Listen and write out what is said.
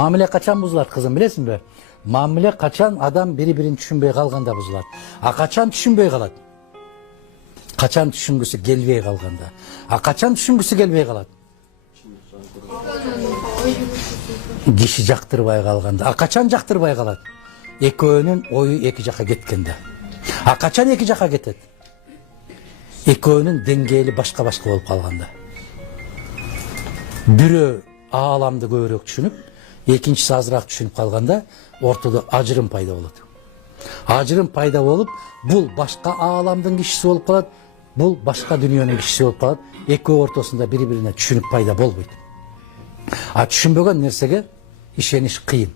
Мамиле качан бузулат кызым билесиңби? Мамиле качан адам бири-бирин түшүнбөй калганда бузулат. А качан түшүнбөй калат? Качан түшүнгүсү келбей калганда. А качан түшүнгүсү келбей калат? Киши жактырбай калганда. А качан жактырбай калат? Экөөнүн ою эки жака кеткенде. А качан эки жака кетет? Экөөнүн деңгээли башка-башка болуп калганда. Бирөө ааламды көбүрөөк түшүнүп, экинчиси азыраак түшүнүп калганда ортодо ажырым пайда болот. Ажырым пайда болуп, бул башка ааламдын кишиси болуп калат, бул башка дүйнөнүн кишиси болуп калат. Экөө ортосунда бири-бирине түшүнүк пайда болбойт. А түшүнбөгөн нерсеге ишениш кыйын.